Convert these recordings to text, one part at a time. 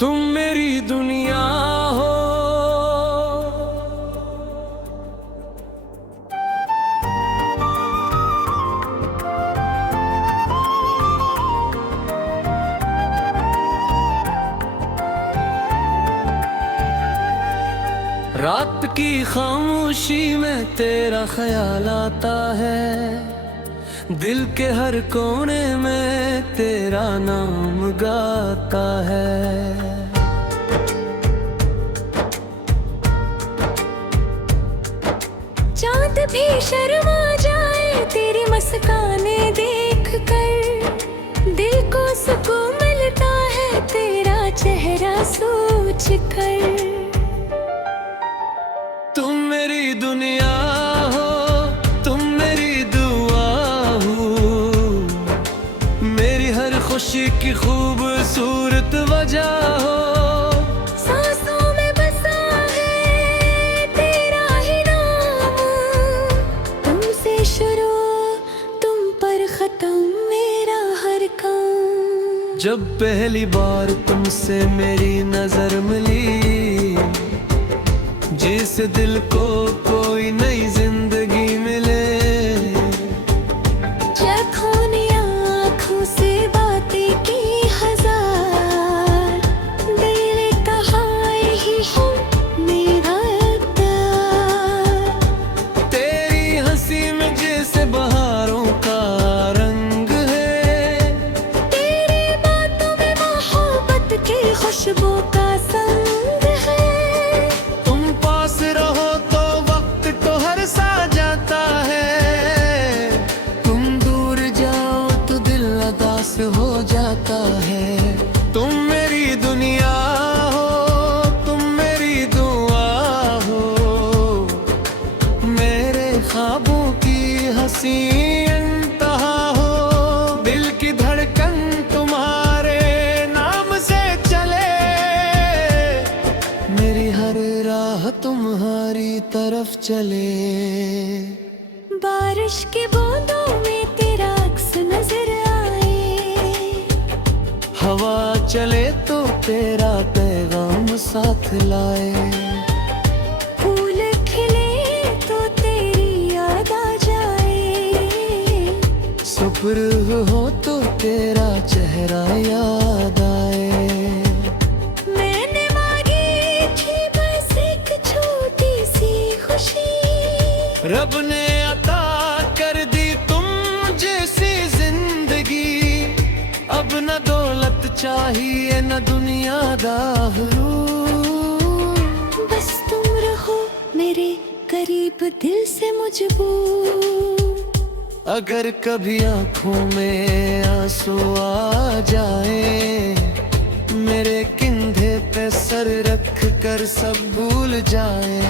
तुम मेरी दुनिया हो। रात की खामोशी में तेरा ख्याल आता है, दिल के हर कोने में तेरा नाम गाता है। चांद भी शर्मा जाए तेरी मुस्काने देख कर, दिल को सुकून मिलता है तेरा चेहरा सोच कर। तुम मेरी दुनिया हो, तुम मेरी दुआ हो, मेरी हर खुशी की खूबसूरत वजह हो। सांसों में बसा है तेरा ही नाम, तुमसे शुरू तुम पर खत्म मेरा हर काम। जब पहली बार तुमसे मेरी नजर मिली, जिस दिल को कोई नई जिंदगी मिले। जब खूनी आँखों से बातें की हजार, दिल कहा ही हो मेरा प्यार। तेरी हंसी में जैसे बहारों का रंग है, तेरी बातों में मोहब्बत की खुशबू का संग है। तुम पास रहो तो वक्त तो हर सा जाता है, तुम दूर जाओ तो दिल उदास हो जाता है। तुम मेरी दुनिया हो, तुम मेरी दुआ हो, मेरे ख्वाबों की हंसी इंतहा हो। दिल की धड़कन तुम्हारे नाम से चले, मेरी हर राह तुम्हारी तरफ चले। बारिश की बूंदों में तेरा अक्स नजर आए, हवा चले तो तेरा पैगाम साथ लाए। फूल खिले तो तेरी याद आ जाए, सुपुर्द हो तो तेरा चेहरा याद आए। मैंने मांगी थी बस एक छोटी सी खुशी, रब ने अता कर दी तुम जैसी जिंदगी। अब न दौलत चाहिए न दुनियादारी, बस तुम रहो मेरे करीब दिल से मजबूर। अगर कभी आंखों में आंसू आ जाए, मेरे कंधे पे सर रख कर सब भूल जाए।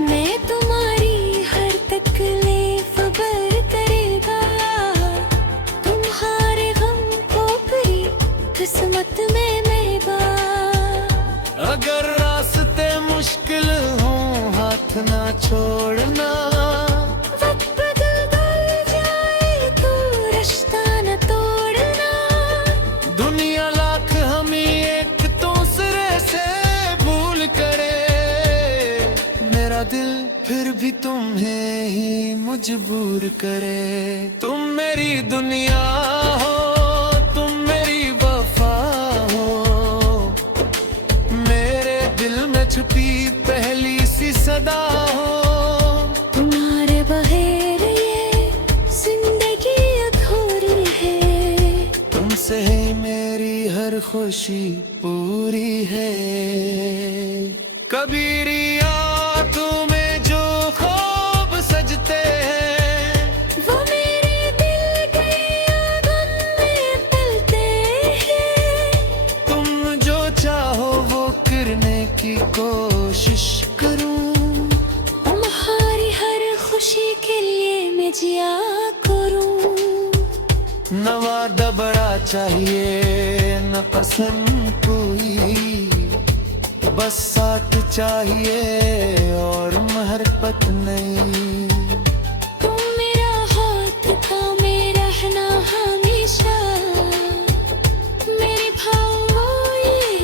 मैं तुम्हारी हर तकलीफ बर करेगा, तुम्हारे गम को भी किस्मत में मेवा। अगर रास्ते मुश्किल हो हाथ ना छोड़ना, वक्त बदल जाए तो रिश्ता न तोड़ना। दुनिया लाख हमें एक दूसरे से भूल करे, मेरा दिल फिर भी तुम्हें ही मजबूर करे। तुम मेरी दुनिया हो, तुम मेरी वफा हो, मेरे दिल में छुपी पहली सी सदा हो। तुम्हारे बगैर ये जिंदगी अधूरी है, तुमसे ही मेरी हर खुशी पूरी है। कबीरिया तुम्हें जो ख्वाब सजते हैं, वो मेरे दिल के आंगन में पलते हैं। तुम जो चाहो वो करने की कोशिश करूं। तुम्हारी हर खुशी के लिए मैं जिया करूं। न वादा बड़ा चाहिए न पसंद कोई, बस साथ चाहिए और महबत नहीं। तुम मेरा हाथ थामे रहना हमेशा, मेरे भाव ये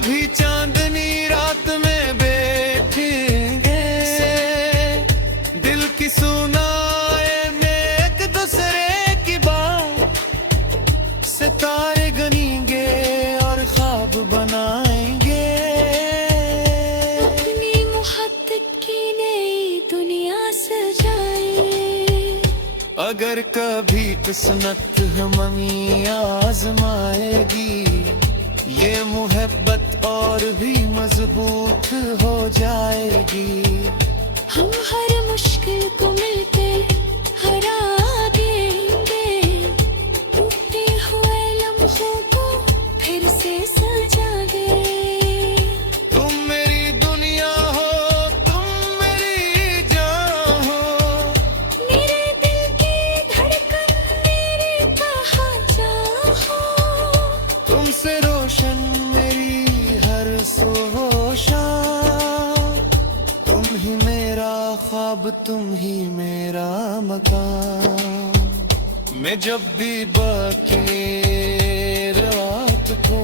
कभी चांदनी रात में बैठेंगे, दिल की सुनाए में एक दूसरे की बात, सितारे गनींगे और ख्वाब बनाएंगे, अपनी मोहब्बत की नई दुनिया सजाए। अगर कभी किस्मत हमें आजमाएगी, ये मोहब्बत और भी मजबूत हो जाएगी। हम हर मुश्किल को मिलकर हरा देंगे, टूटे हुए लम्हों को फिर से सजाएंगे। तुम मेरी दुनिया हो, तुम मेरी जान हो, मेरे दिल की धड़कन, मेरी पहचान हो। तुमसे रोशन मेरी हर सुबह शाम, तुम ही मेरा ख्वाब, तुम ही मेरा मकान। मैं जब भी बाकी रात को,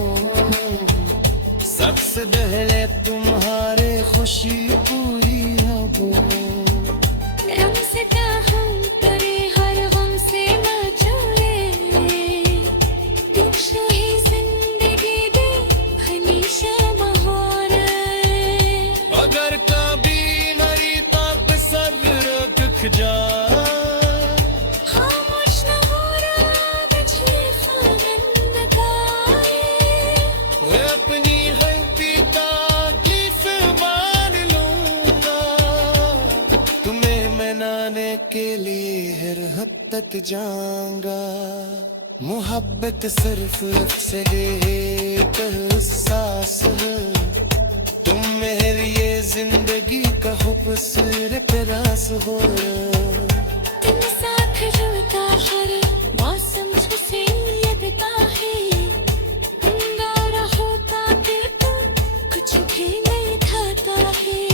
सबसे पहले तुम्हारे खुशी पूरी हो। रंग सटा हम करे हर गम से न चले, शाही जिंदगी दे हमेशा बहार। अगर कभी मेरी ताक सब्र रुक जाए, खामोश न हो रहा मुझे खामन लगाए। मैं अपनी गलती का किस मान लूंगा, तुम्हें मनाने के लिए हर हद तक जाऊंगा। मोहब्बत सिर्फ से एक एहसास है, तुम मेरी ये जिंदगी का खूबसूरत रास हो। तुम साथ जुड़ता हर मौसम से लगता है, अंगारा होता दिल को कुछ भी नहीं खाता है।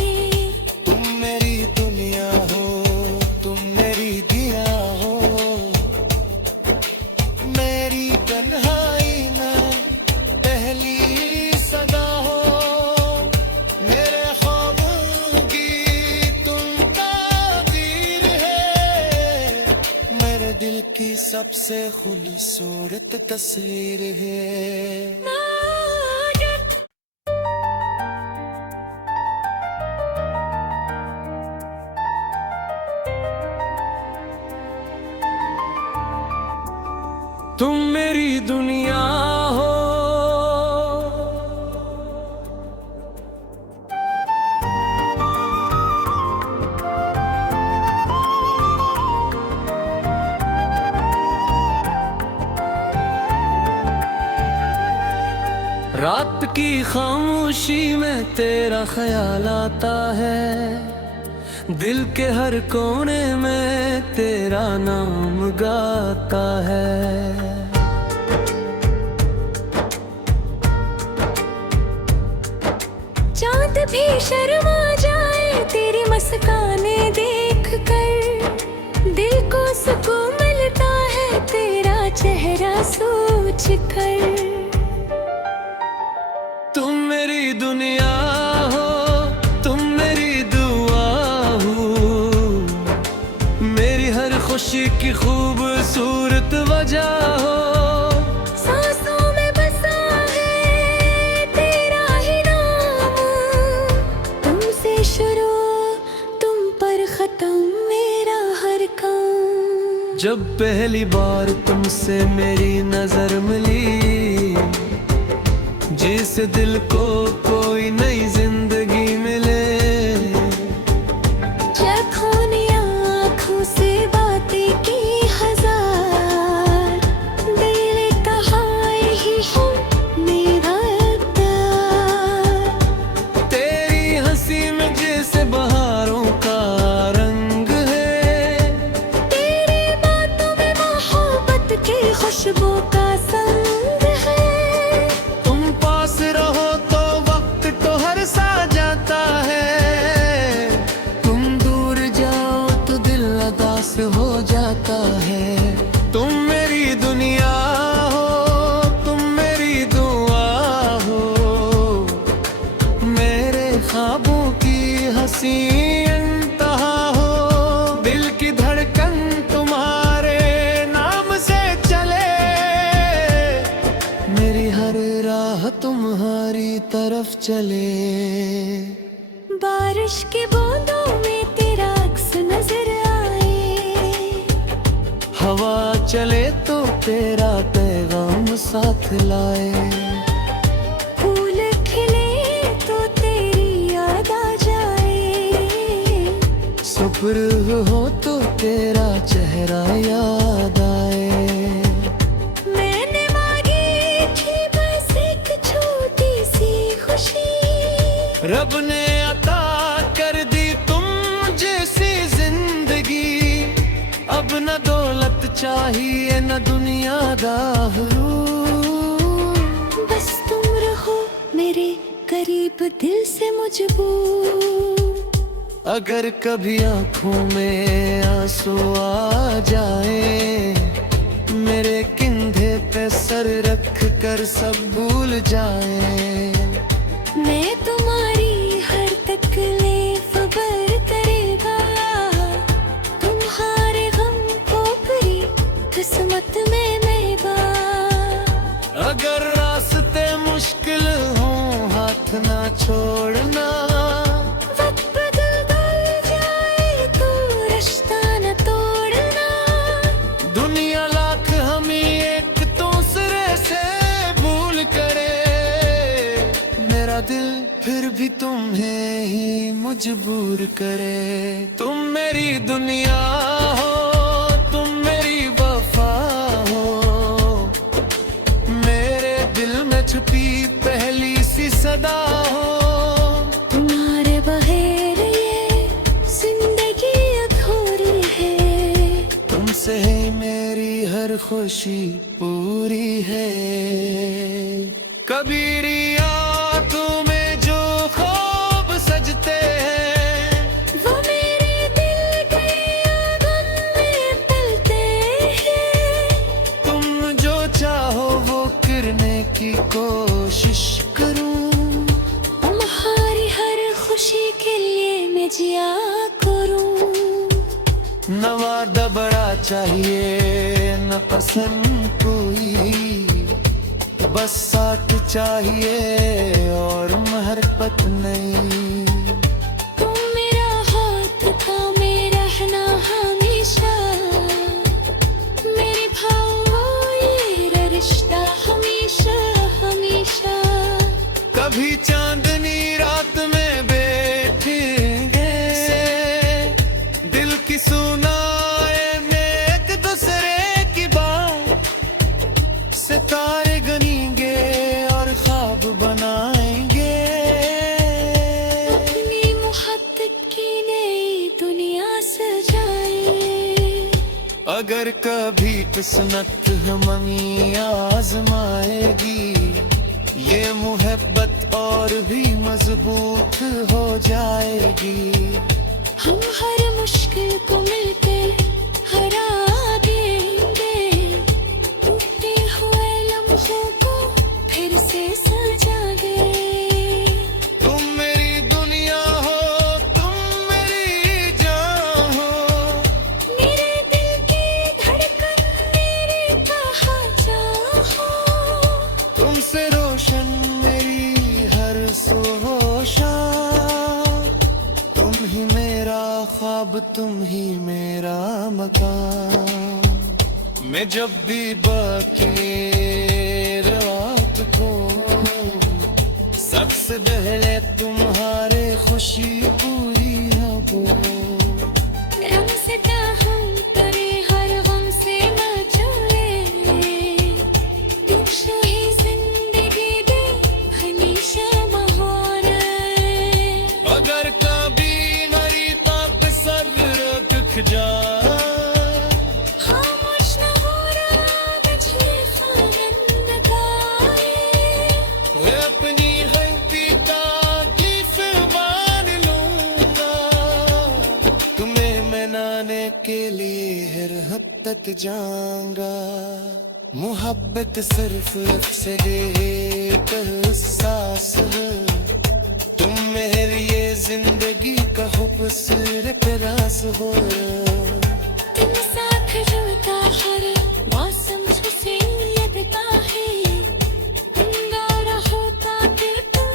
तुम मेरी दुनिया हो, तुम मेरी दिया हो, मेरी तन्हाई में पहली सदा हो, मेरे ख्वाबों की तुम ताबीर है, मेरे दिल की सबसे खूबसूरत तस्वीर है। तुम मेरी दुनिया हो, रात की खामोशी में तेरा ख्याल आता है, दिल के हर कोने में तेरा नाम गाता है। चांद भी शर्मा जाए तेरी मुस्काने देख कर, दिल को सुकून मिलता है तेरा चेहरा सोच कर। तुम मेरी दुनिया हो, तुम मेरी दुआ हो, मेरी हर खुशी की खूबसूरत वजह हो। सांसों में बसा है तेरा ही नाम, तुमसे शुरू तुम पर खत्म मेरा हर काम। जब पहली बार तुमसे मेरी नजर मिली, जिस दिल को कोई नई जिंदगी मिले, जखोनी आँखों से बातें की हजार, दिल कहा ही हो मेरा प्यार। तेरी हंसी में जैसे बहारों का रंग है, तेरी बातों में मोहब्बत की खुशबू का संग है। तुम पास रहो तो वक्त ख्वाबों की हंसी इंतहा हो, दिल की धड़कन तुम्हारे नाम से चले, मेरी हर राह तुम्हारी तरफ चले। बारिश के बूंदों में तेरा अक्स नजर आए, हवा चले तो तेरा पैगाम साथ लाए, फूल खिले तो तेरी याद आ जाए, सुपरह हो तो तेरा चेहरा याद आए। मैंने मांगी थी बस एक छोटी सी खुशी, रब ने अता कर दी तुम जैसी जिंदगी, अब न दौलत चाहिए न दुनियादारी, बस तुम रहो मेरे करीब दिल से मजबूर। अगर कभी आंखों में आंसू आ जाए, मेरे कंधे पे सर रख कर सब भूल जाए, मैं तुम्हारी हर तकलीफ बर करेगा, तुम्हारे गम को भरी किस्मत में मेगा। अगर रास्ते मुश्किल हों हाथ ना छोड़ना, वक्त बदल जाए तो रिश्ता न तोड़ना, दुनिया लाख हमें एक दूसरे से भूल करे, मेरा दिल फिर भी तुम्हें ही मजबूर करे। तुम मेरी दुनिया हो, तुम मेरी वफा हो, मेरे दिल में छुपी पहली सी सदा हो, तुम्हारे बगैर ये जिंदगी अधूरी है, तुमसे ही मेरी हर खुशी पूरी है। कबीरिया तुम्हें जो ख्वाब सजते हैं, वो मेरे दिल के आंगन में पलते हैं, तुम जो चाहो वो करने की कोशिश करूं, तुम्हारी हर खुशी के लिए मैं जिया करूं। न वादा बड़ा चाहिए न पसंद कोई, बस साथ चाहिए और मोहब्बत नहीं। तुम मेरा हाथ थामे रहना हमेशा, मेरे भाव ये रिश्ता हमेशा हमेशा। कभी चांदनी रात में बैठेंगे, दिल की सुनाए में एक दूसरे की बात, सितारे गनींगे और ख्वाब बनाएंगे, अपनी मोहब्बत की नई दुनिया सजाए। अगर कभी किस्मत हमें आजमाएगी, ये मोहब्बत और भी मजबूत हो जाएगी। हम हर मुश्किल को मिलकर हरा देंगे, टूटे हुए लम्हों को फिर से सजाएंगे। तुम मेरी दुनिया हो, तुम मेरी जान हो, मेरे दिल की धड़कन मेरी पहचान हो, तुमसे रोशन मेरी हर सुबह शाम, तुम ही मेरा ख्वाब, तुम ही मेरा मकान। मैं जब भी बाकी रात को, सबसे पहले तुम्हारे खुशी पूरी हो। रंग सटा हम करे हर गम से मचले, दिशा ही जिंदगी दे हमेशा महान। अगर कभी मरी तक सर रुक जा, खामोश न हो रहा मुझे खानन गाए, मैं अपनी गलती का किस मान लूंगा, तुम्हें मनाने के लिए हर हद तक जाऊंगा। मोहब्बत सिर्फ एक से एक एहसास है, तुम मेरी सिरे पे रास हो तुम साथ जुड़ता हर मौसम से लगता है अंगारा होता फिर तो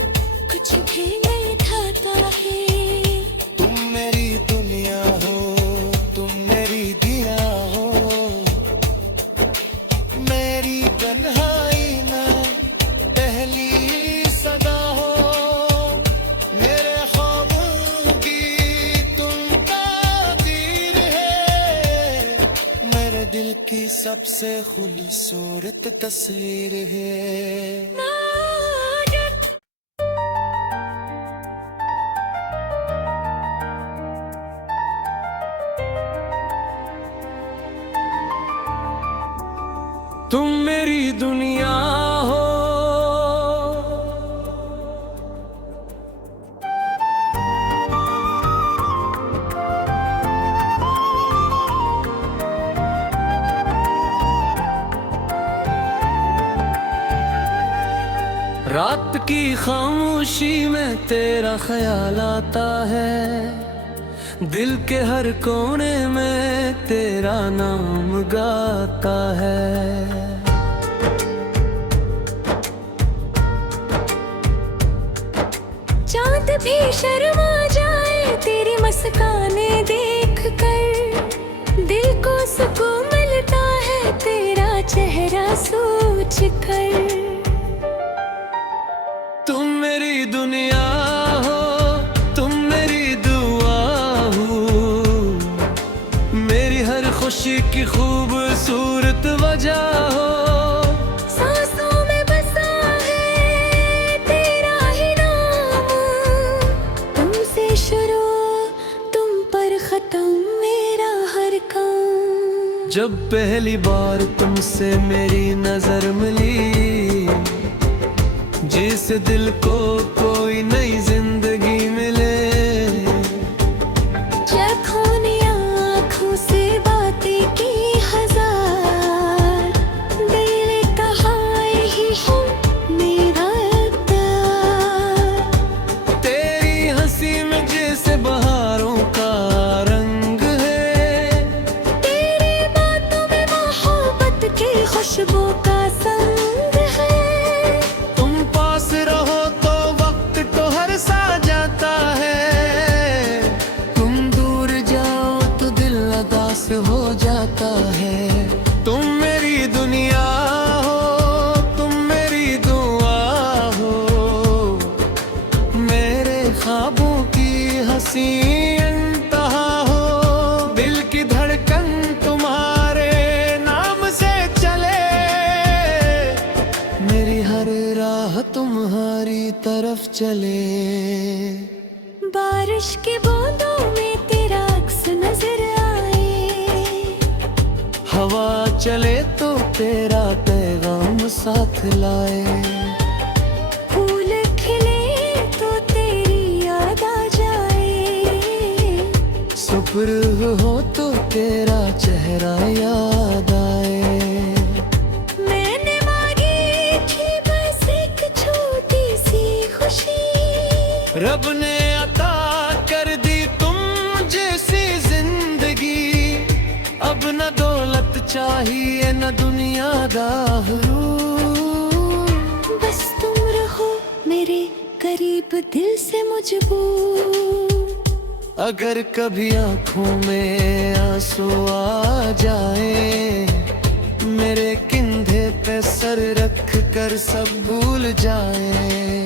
कुछ भी नहीं खाता है तुम मेरी दुनिया हो तुम मेरी दिया हो मेरी तन्हाई ना पहली सदा हो मेरे ख्वाबों की तुम ताबीर है मेरे दिल की सबसे खूबसूरत तस्वीर है तुम मेरी दुनिया हो रात की खामोशी में तेरा ख्याल आता है दिल के हर कोने में तेरा नाम गाता है चांद भी शर्मा जाए तेरी मुस्काने देख कर दिल को सुकून मिलता है तेरा चेहरा सोच कर तुम मेरी दुनिया हो तुम मेरी दुआ हो मेरी हर खुशी की खूबसूरत वजह हो सांसों में बसा है तेरा ही नाम तुमसे शुरू तुम पर खत्म मेरा हर काम जब पहली बार तुमसे मेरी नजर मिली जिस दिल को कोई नई जिंदगी मिले लाखों ने आँखों से बातें की हजार दिल ने कहा यही है मेरा प्यार तेरी हंसी में जैसे बहारों का रंग है तेरी बातों में मोहब्बत की खुशबू का संग है तुम पास रहो तो वक्त तो हर सा जाता है तुम दूर जाओ तो दिल उदास हो जाता है तुम मेरी दुनिया हो तुम मेरी दुआ हो मेरे ख्वाबों की हंसी इंतहा हो दिल की धड़कन तुम्हारे नाम से चले मेरी हर राह तुम्हारी तरफ चले बारिश के बूंदों में तेरा अक्स नजर आए हवा चले तो तेरा पैगाम साथ लाए फूल खिले तो तेरी याद आ जाए सुपरह हो तो तेरा चेहरा याद आए मैंने मांगी थी बस एक छोटी सी खुशी रब ने अता कर दी तुम जैसी जिंदगी अब न दौलत चाहिए न दुनियादारी बस तुम रहो मेरे करीब दिल से मजबूर अगर कभी आंखों में आंसू आ जाए मेरे कंधे पे सर रख कर सब भूल जाए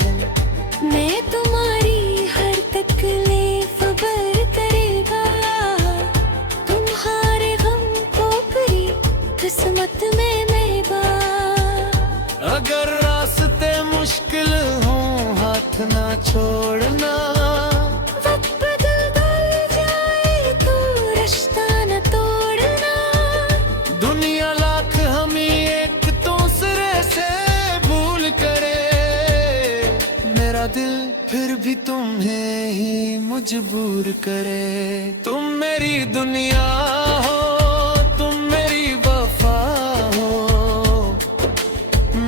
मैं तुम्हारी हर तकलीफ बर करेगा तुम्हारे गम को भरी किस्मत में मेवा अगर रास्ते मुश्किल हो हाथ ना छोड़ना वक्त बदल जाए तो रिश्ता न तोड़ना दुनिया लाख हमें एक दूसरे से भूल करे मेरा दिल फिर भी तुम्हें ही मजबूर करे तुम मेरी दुनिया हो तुम मेरी वफा हो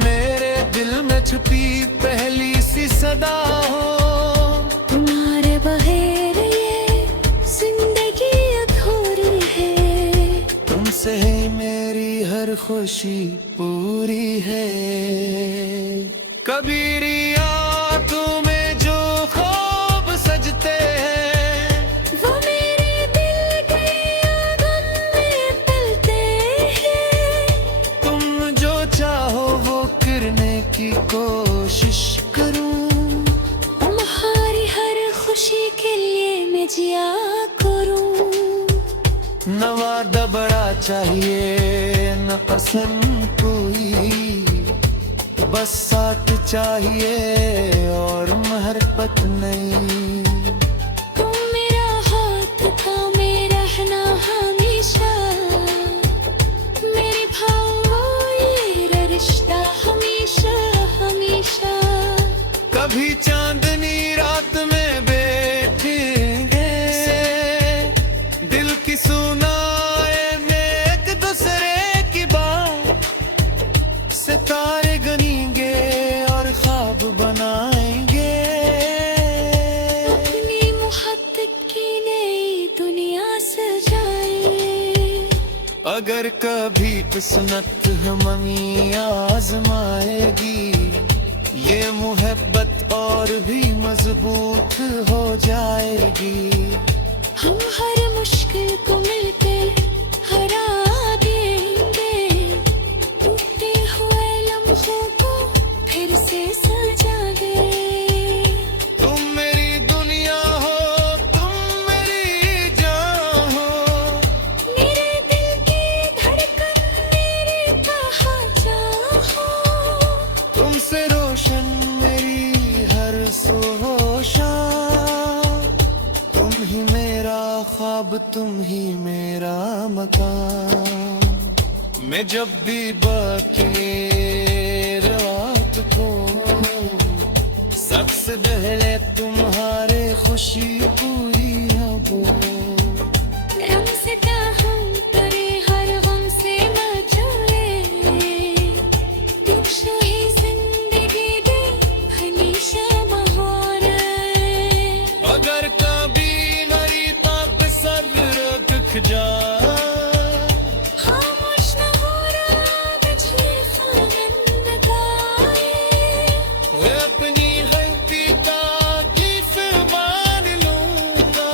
मेरे दिल में छुपी पहली सी सदा हो तुम्हारे बहेर ये हर खुशी पूरी है। कबीरिया तुम्हें जो ख्वाब सजते हैं, वो मेरे दिल के आंगन में पलते हैं। तुम जो चाहो वो करने की कोशिश करूं। तुम्हारी हर खुशी के लिए मैं जिया करूं। न वादा बड़ा चाहिए न पसंद कोई, बस साथ चाहिए और मोहब्बत नहीं। तुम मेरा हाथ थामे रहना हमेशा, मेरे भाव ये रिश्ता हमेशा हमेशा। कभी चांदनी रात में बैठेंगे, दिल की सुनाएंगे एक दूसरे की बात। सितारे गनींगे और ख्वाब बनाएंगे, अपनी मोहब्बत की नई दुनिया सजाए। अगर कभी किस्मत हमें आजमाएगी, ये मोहब्बत और भी मजबूत हो जाएगी। हम हर मुश्किल को मिलकर हरा देंगे, टूटे हुए लम्हों को फिर से सजाएंगे। तुम मेरी दुनिया हो, तुम मेरी जान हो, मेरे दिल की धड़कन मेरे कहाँ चाहो। तुमसे रोशन मेरी हर सोशा। तुम ही मेरा ख्वाब, तुम ही मेरा मकान। मैं जब भी बाकी रात को, सबसे पहले तुम्हारे खुशी पूरी हो। गम से हम करे हर गम से न जुड़े, दिल शाही जिंदगी दे हमेशा महाना। अगर कभी मेरी ताक सर रुक जाए, खामोश न हो रहा मुझे खामन लगाए। अपनी गलती का तारीफ मान लूंगा।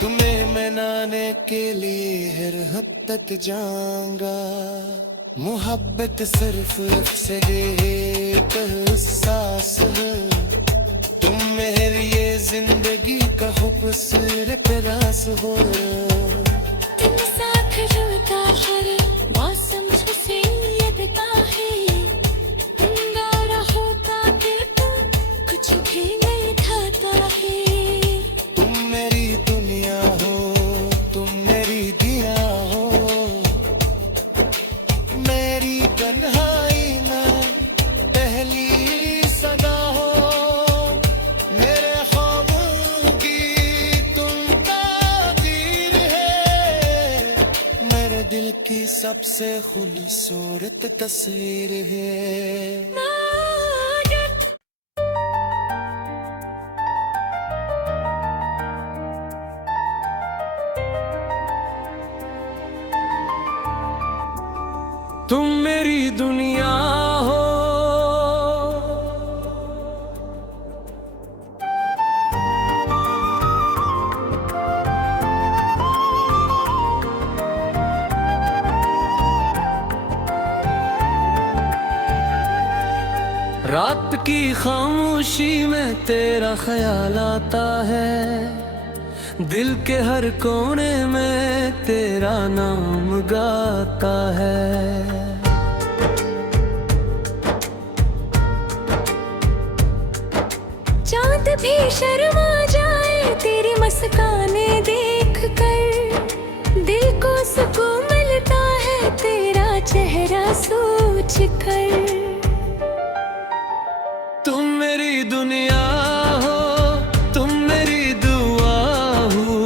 तुम्हें मनाने के लिए हर हफ्ते जाऊंगा। मोहब्बत सिर्फ से एक एहसास है, तुम मेरी ये जिंदगी का खूबसूरत प्यास हो। तुम साथ जुड़ता हर मौसम से यदता है। अंगारा होता दिल को कुछ भी नहीं खाता है। तुम मेरी दुनिया हो, तुम मेरी दिया हो, मेरी तन्हाई में पहली सदा हो। मेरे ख्वाबों की तुम ताबीर है, मेरे दिल की सबसे खूबसूरत तस्वीर है। तुम मेरी दुनिया हो, रात की खामोशी में तेरा ख्याल आता है। दिल के हर कोने में तेरा नाम गाता है। चांद भी शर्मा जाए तेरी मुस्काने देख कर। दिल को सुकून मिलता है तेरा चेहरा सोच कर। तुम मेरी दुनिया हो, तुम मेरी दुआ हो,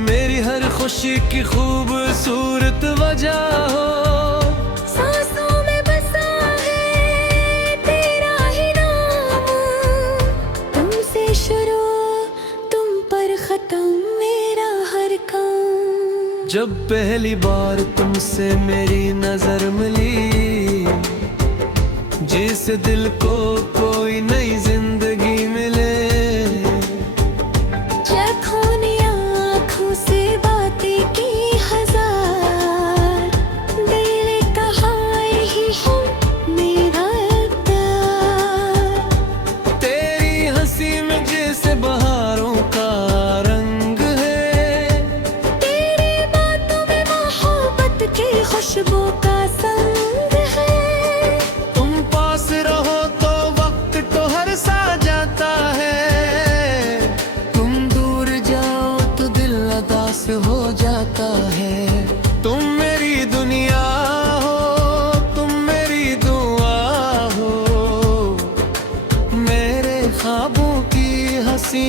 मेरी हर खुशी की खूबसूरत वजह हो। सांसों में बसा है तेरा ही नाम, तुमसे शुरू तुम पर खत्म मेरा हर काम। जब पहली बार तुमसे मेरी नजर मिली, जिस दिल को कोई नई जिंदगी मिले, जखूनी आँखों से बातें की हजार, दिल कहा ही है मेरा प्यार। तेरी हंसी में जैसे बहारों का रंग है, तेरी बातों में मोहब्बत की खुशबू का संग है। तुम पास रहो तो वक्त तो हर सा जाता है, तुम दूर जाओ तो दिल उदास हो जाता है। तुम मेरी दुनिया हो, तुम मेरी दुआ हो, मेरे ख्वाबों की हंसी